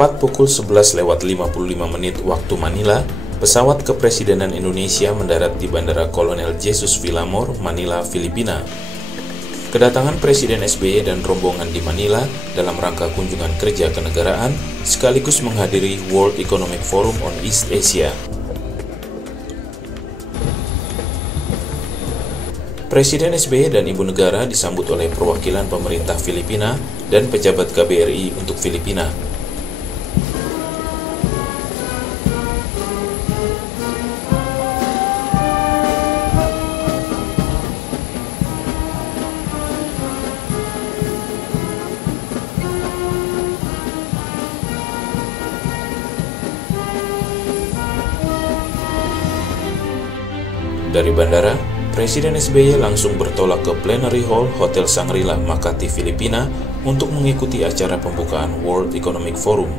Tepat pukul 11:55 waktu Manila, pesawat kepresidenan Indonesia mendarat di Bandara Kolonel Jesus Villamor, Manila, Filipina. Kedatangan Presiden SBY dan rombongan di Manila dalam rangka kunjungan kerja kenegaraan sekaligus menghadiri World Economic Forum on East Asia. Presiden SBY dan Ibu Negara disambut oleh perwakilan pemerintah Filipina dan pejabat KBRI untuk Filipina. Dari bandara, Presiden SBY langsung bertolak ke Plenarry Hall Hotel Shangri-La Makati, Filipina untuk mengikuti acara pembukaan World Economic Forum.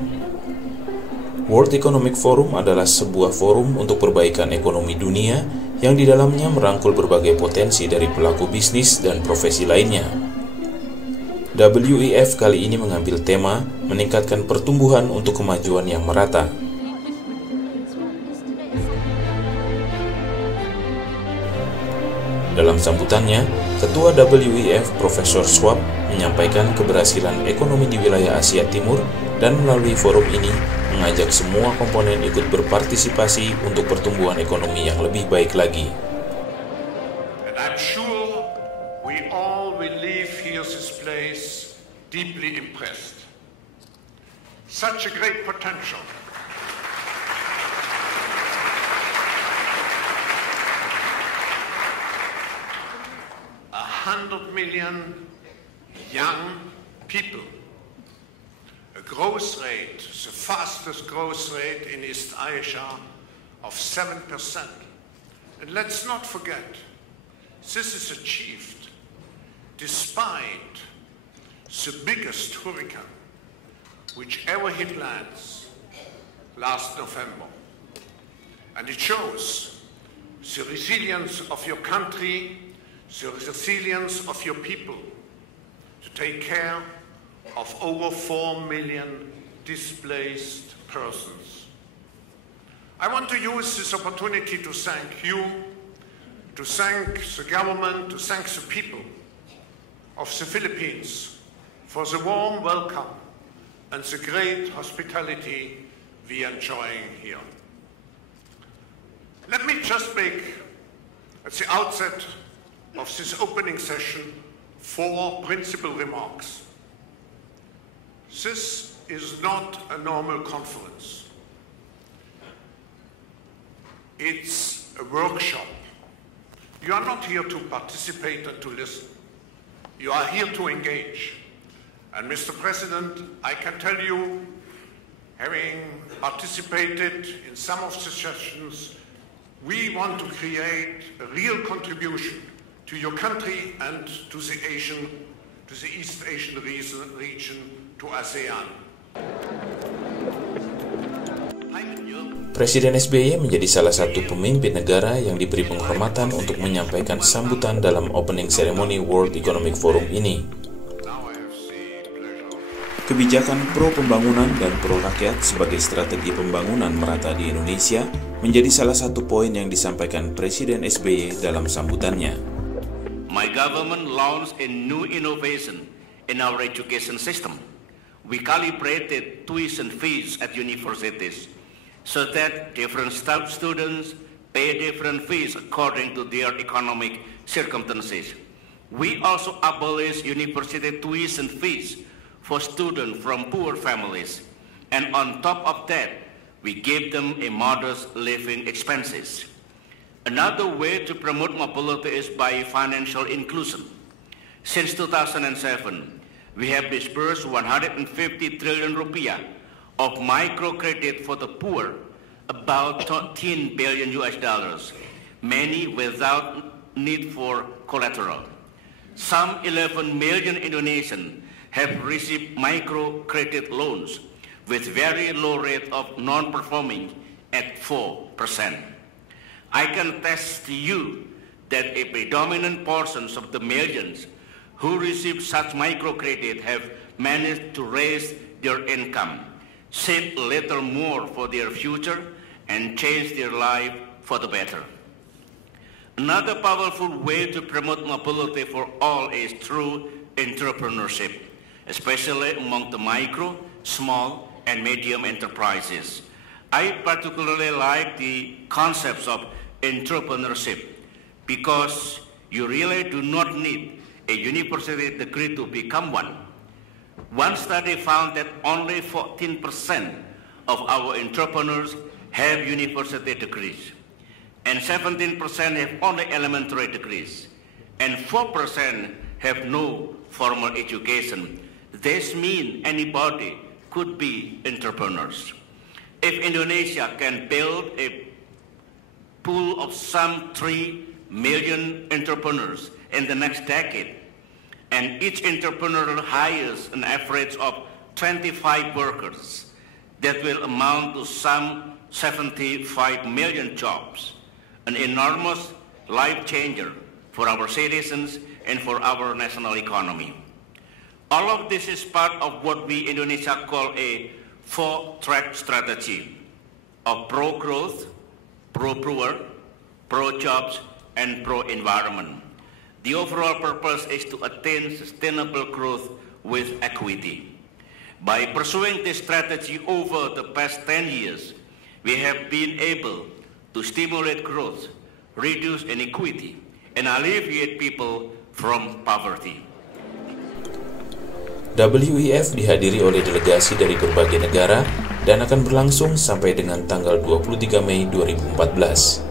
World Economic Forum adalah sebuah forum untuk perbaikan ekonomi dunia yang di dalamnya merangkul berbagai potensi dari pelaku bisnis dan profesi lainnya. WEF kali ini mengambil tema meningkatkan pertumbuhan untuk kemajuan yang merata. Dalam sambutannya, Ketua WEF Profesor Schwab menyampaikan keberhasilan ekonomi di wilayah Asia Timur dan melalui forum ini mengajak semua komponen ikut berpartisipasi untuk pertumbuhan ekonomi yang lebih baik lagi. And I'm sure we all will leave here this place deeply impressed. Such a great potential. $100 million young people, a growth rate, the fastest growth rate in East Asia of 7%. And let's not forget, this is achieved despite the biggest hurricane which ever hit lands last November. And it shows the resilience of your country, the resilience of your people to take care of over 4 million displaced persons. I want to use this opportunity to thank you, to thank the government, to thank the people of the Philippines for the warm welcome and the great hospitality we are enjoying here. Let me just make, at the outset of this opening session, 4 principal remarks. This is not a normal conference. It's a workshop. You are not here to participate and to listen. You are here to engage. And Mr. President, I can tell you, having participated in some of the sessions, we want to create a real contribution to your country and to the East Asian region, to ASEAN. Presiden SBY menjadi salah satu pemimpin negara yang diberi penghormatan untuk menyampaikan sambutan dalam opening ceremony World Economic Forum ini. Kebijakan pro pembangunan dan pro rakyat sebagai strategi pembangunan merata di Indonesia menjadi salah satu poin yang disampaikan Presiden SBY dalam sambutannya. My government launched a new innovation in our education system. We calibrated tuition fees at universities so that different students pay different fees according to their economic circumstances. We also abolished university tuition fees for students from poor families. And on top of that, we gave them a modest living expenses. Another way to promote mobility is by financial inclusion. Since 2007, we have disbursed 150 trillion rupiah of microcredit for the poor, about 13 billion US dollars, many without need for collateral. Some 11 million Indonesians have received microcredit loans with very low rate of non-performing at 4%. I can attest to you that a predominant portion of the millions who receive such microcredit have managed to raise their income, save a little more for their future, and change their life for the better. Another powerful way to promote mobility for all is through entrepreneurship, especially among the micro, small, and medium enterprises. I particularly like the concepts of entrepreneurship because you really do not need a university degree to become one. One study found that only 14% of our entrepreneurs have university degrees, and 17% have only elementary degrees, and 4% have no formal education. This means anybody could be entrepreneurs. If Indonesia can build a pool of some 3 million entrepreneurs in the next decade, and each entrepreneur hires an average of 25 workers, that will amount to some 75 million jobs, an enormous life changer for our citizens and for our national economy. All of this is part of what we in Indonesia call a 4-track strategy of pro-growth, pro-poor, pro-jobs, and pro-environment. The overall purpose is to attain sustainable growth with equity. By pursuing this strategy over the past 10 years, we have been able to stimulate growth, reduce inequity, and alleviate people from poverty. WEF dihadiri oleh delegasi dari berbagai negara dan akan berlangsung sampai dengan tanggal 23 Mei 2014.